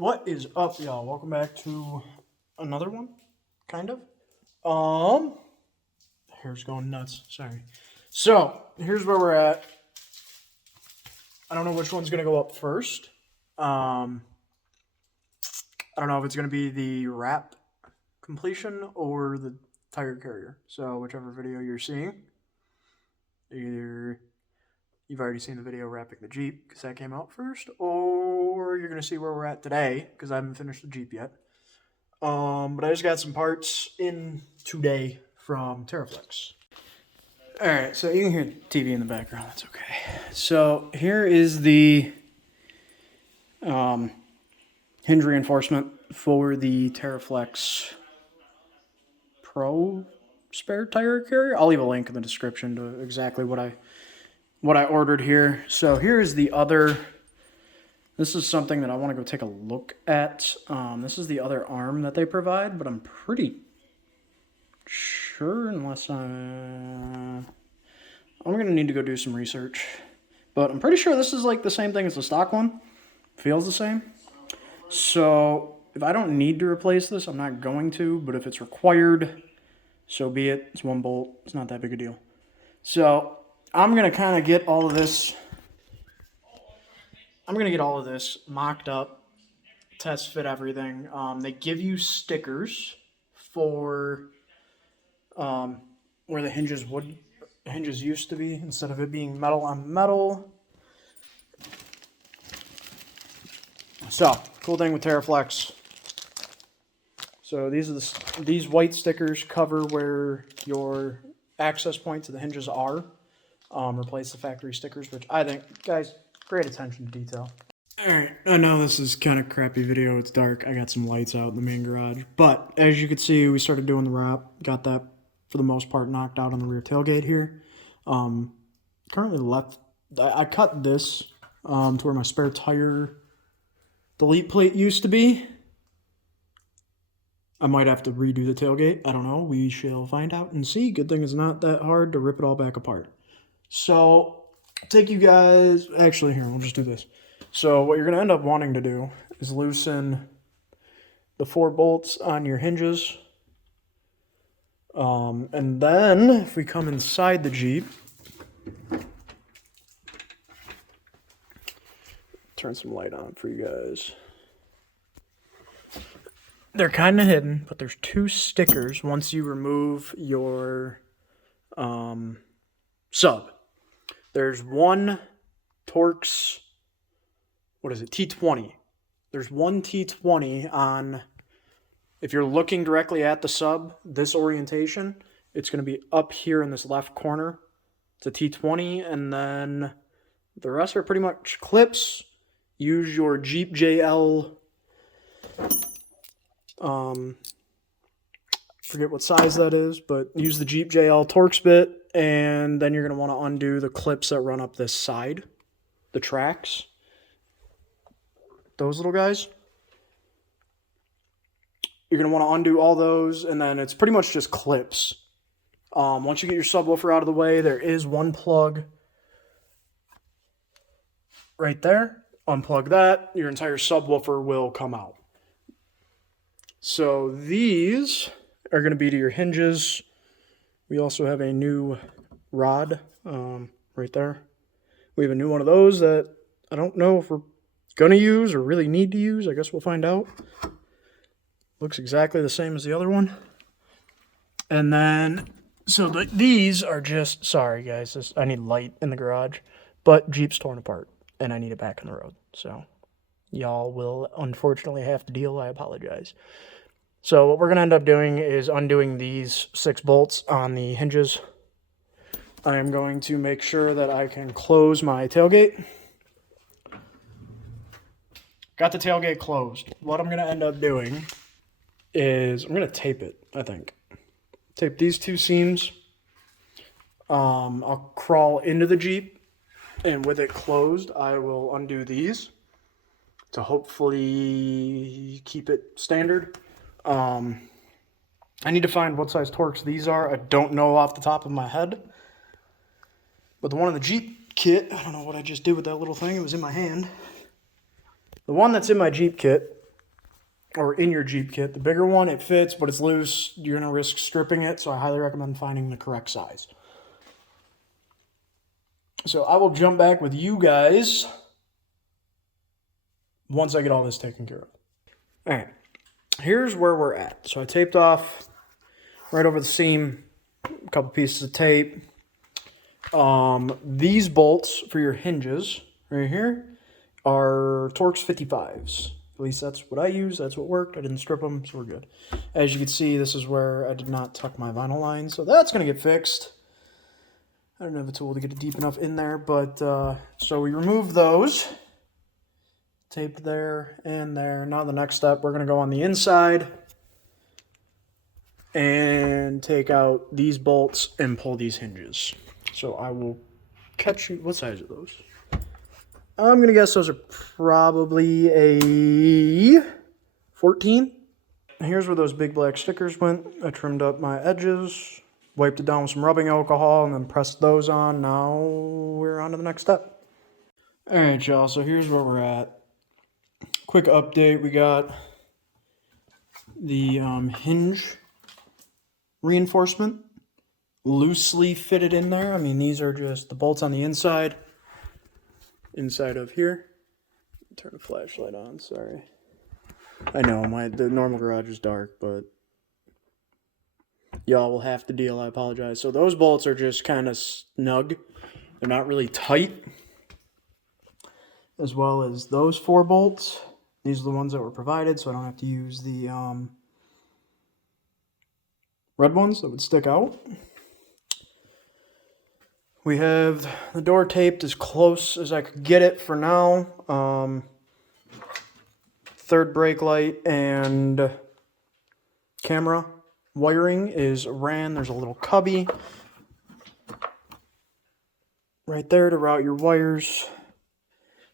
What is up, y'all? Welcome back to another one, kind of. Hair's going nuts. Sorry. So here's where we're at. I don't know which one's gonna go up first. I don't know if it's gonna be the wrap completion or the tire carrier. So whichever video you're seeing, either you've already seen the video wrapping the Jeep because that came out first, or you're gonna see where we're at today because I haven't finished the Jeep yet. But I just got some parts in today from Teraflex. All right, so you can hear TV in the background. That's okay. So here is the hinge reinforcement for the Teraflex Pro spare tire carrier. I'll leave a link in the description to exactly what I ordered here. So here is the other. This is something that I want to go take a look at. This is the other arm that they provide, but I'm pretty sure, unless I'm going to need to go do some research. But I'm pretty sure this is like the same thing as the stock one. Feels the same. So if I don't need to replace this, I'm not going to, but if it's required, so be it. It's one bolt. It's not that big a deal. So I'm going to kind of get all of this. I'm going to get all of this mocked up, test fit everything. They give you stickers for where the hinges used to be, instead of it being metal on metal. So, cool thing with Teraflex. So these white stickers cover where your access points to the hinges are. Replace the factory stickers, which I think, guys, great attention to detail. Alright, I know this is kind of crappy video. It's dark. I got some lights out in the main garage. But as you can see, we started doing the wrap. Got that, for the most part, knocked out on the rear tailgate here. Currently left. I cut this to where my spare tire delete plate used to be. I might have to redo the tailgate. I don't know. We shall find out and see. Good thing it's not that hard to rip it all back apart. So, take you guys, actually here, we'll just do this. So what you're going to end up wanting to do is loosen the 4 bolts on your hinges. And then if we come inside the Jeep, turn some light on for you guys. They're kind of hidden, but there's 2 stickers once you remove your sub. There's one Torx, what is it, T20. There's one T20 on, if you're looking directly at the sub, this orientation, it's going to be up here in this left corner. It's a T20, and then the rest are pretty much clips. Use your Jeep JL, forget what size that is, but use the Jeep JL Torx bit. And then you're going to want to undo the clips that run up this side, the tracks, those little guys. You're going to want to undo all those, and then it's pretty much just clips. Once you get your subwoofer out of the way, there is one plug right there. Unplug that, your entire subwoofer will come out. So these are going to be to your hinges. We also have a new rod right there. We have a new one of those that I don't know if we're going to use or really need to use. I guess we'll find out. Looks exactly the same as the other one. And then, so these are just, sorry guys, I need light in the garage, but Jeep's torn apart and I need it back on the road. So y'all will unfortunately have to deal. I apologize. So what we're going to end up doing is undoing these 6 bolts on the hinges. I am going to make sure that I can close my tailgate. Got the tailgate closed. What I'm going to end up doing is I'm going to tape it, I think. Tape these 2 seams. I'll crawl into the Jeep, and with it closed, I will undo these to hopefully keep it standard. I need to find what size Torx these are. I don't know off the top of my head. But the one in the Jeep kit, I don't know what I just did with that little thing. It was in my hand. The one that's in my Jeep kit or in your Jeep kit. The bigger one, it fits, but it's loose. You're going to risk stripping it, so I highly recommend finding the correct size. So I will jump back with you guys once I get all this taken care of. All right, here's where we're at. So I taped off right over the seam a couple pieces of tape. These bolts for your hinges right here are Torx 55s. At least that's what I use. That's what worked. I didn't strip them, so we're good. As you can see, this is where I did not tuck my vinyl line, so that's going to get fixed. I don't have a tool to get it deep enough in there, but so we removed those. Taped there and there. Now the next step, we're going to go on the inside and take out these bolts and pull these hinges. So I will catch you. What size are those? I'm going to guess those are probably a 14. Here's where those big black stickers went. I trimmed up my edges, wiped it down with some rubbing alcohol, and then pressed those on. Now we're on to the next step. All right, y'all, so here's where we're at. Quick update. We got the hinge reinforcement loosely fitted in there. I mean, these are just the bolts on the inside of here. Turn the flashlight on, sorry. I know the normal garage is dark, but y'all will have to deal. I apologize. So those bolts are just kind of snug. They're not really tight. As well as those 4 bolts. These are the ones that were provided, so I don't have to use the red ones that would stick out. We have the door taped as close as I could get it for now. Third brake light and camera wiring is ran. There's a little cubby right there to route your wires.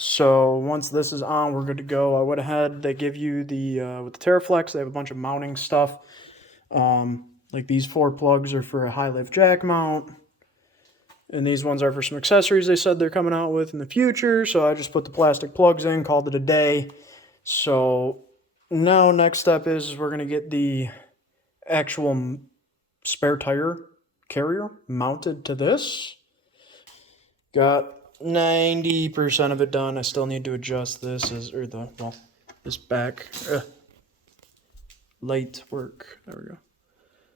So once this is on, we're good to go. I went ahead, they give you the, with the teraflex, they have a bunch of mounting stuff. Like these 4 plugs are for a high lift jack mount. And these ones are for some accessories they said they're coming out with in the future. So I just put the plastic plugs in, called it a day. So now next step is we're going to get the actual spare tire carrier mounted to this. Got 90% of it done. I still need to adjust this this back light work. There we go.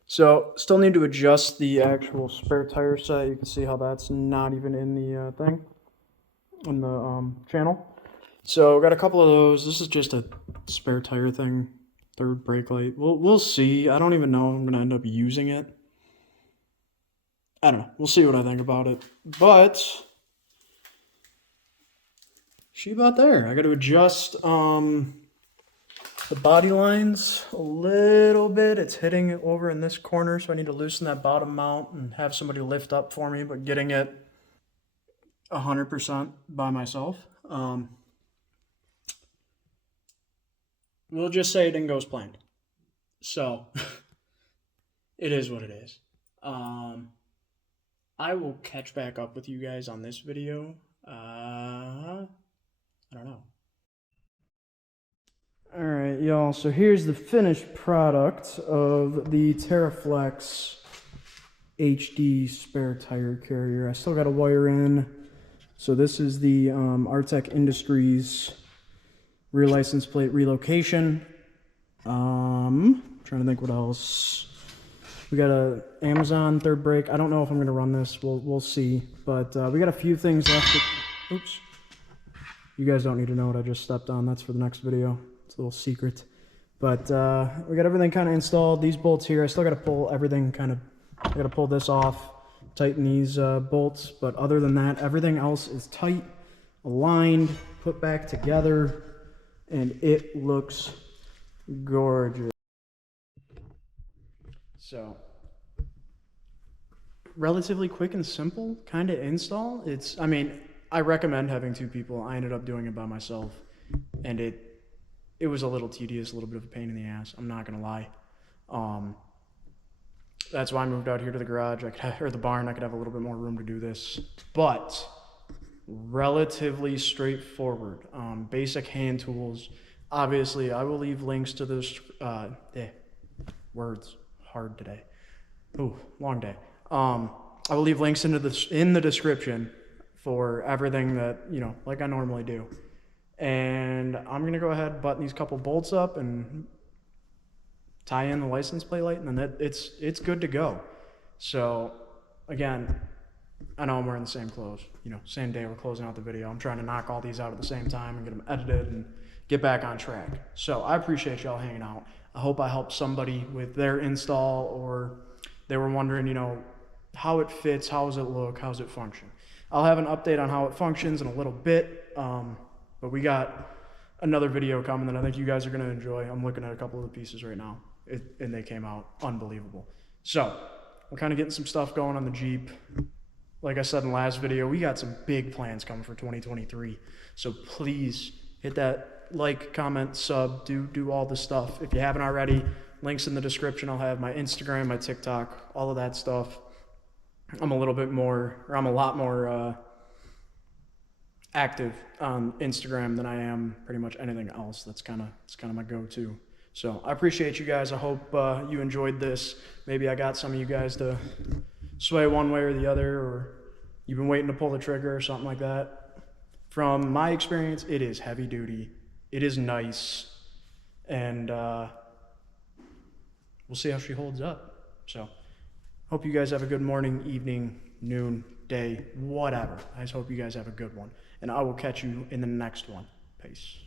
So still need to adjust the actual spare tire set. You can see how that's not even in the thing, in the channel. So got a couple of those. This is just a spare tire thing. Third brake light. We'll see. I don't even know if I'm gonna end up using it. I don't know. We'll see what I think about it. But she about there. I got to adjust the body lines a little bit. It's hitting over in this corner, so I need to loosen that bottom mount and have somebody lift up for me, but getting it 100% by myself. We'll just say it didn't go as planned. So it is what it is. I will catch back up with you guys on this video. I don't know. All right, y'all, so here's the finished product of the Teraflex HD spare tire carrier. I still got to wire in. So this is the Artec Industries rear license plate relocation. Trying to think what else. We got a Amazon third brake. I don't know if I'm going to run this. We'll see. But we got a few things left. Oops. You guys don't need to know what I just stepped on. That's for the next video. It's a little secret. But we got everything kind of installed. These bolts here, I still got to pull everything I got to pull this off, tighten these bolts. But other than that, everything else is tight, aligned, put back together, and it looks gorgeous. So, relatively quick and simple kind of install. I mean, I recommend having 2 people. I ended up doing it by myself, and it was a little tedious, a little bit of a pain in the ass. I'm not gonna lie. That's why I moved out here to the garage, or the barn. I could have a little bit more room to do this, but relatively straightforward. Basic hand tools. obviously, I will leave links to this. Words hard today. Ooh, long day. I will leave links in the description for everything that, you know, like I normally do. And I'm gonna go ahead and button these couple bolts up and tie in the license plate light, and then it's good to go. So again, I know I'm wearing the same clothes, you know, same day we're closing out the video. I'm trying to knock all these out at the same time and get them edited and get back on track. So I appreciate y'all hanging out. I hope I helped somebody with their install, or they were wondering, you know, how it fits, how does it look, how does it function. I'll have an update on how it functions in a little bit, but we got another video coming that I think you guys are going to enjoy. I'm looking at a couple of the pieces right now, and they came out unbelievable. So we're kind of getting some stuff going on the Jeep. Like I said in the last video, we got some big plans coming for 2023. So please hit that like, comment, sub, do all the stuff. If you haven't already, links in the description. I'll have my Instagram, my TikTok, all of that stuff. I'm a lot more active on Instagram than I am pretty much anything else. It's kind of my go-to. So I appreciate you guys. I hope you enjoyed this. Maybe I got some of you guys to sway one way or the other, or you've been waiting to pull the trigger or something like that. From my experience, it is heavy duty. It is nice. And we'll see how she holds up. So hope you guys have a good morning, evening, noon, day, whatever. I just hope you guys have a good one. And I will catch you in the next one. Peace.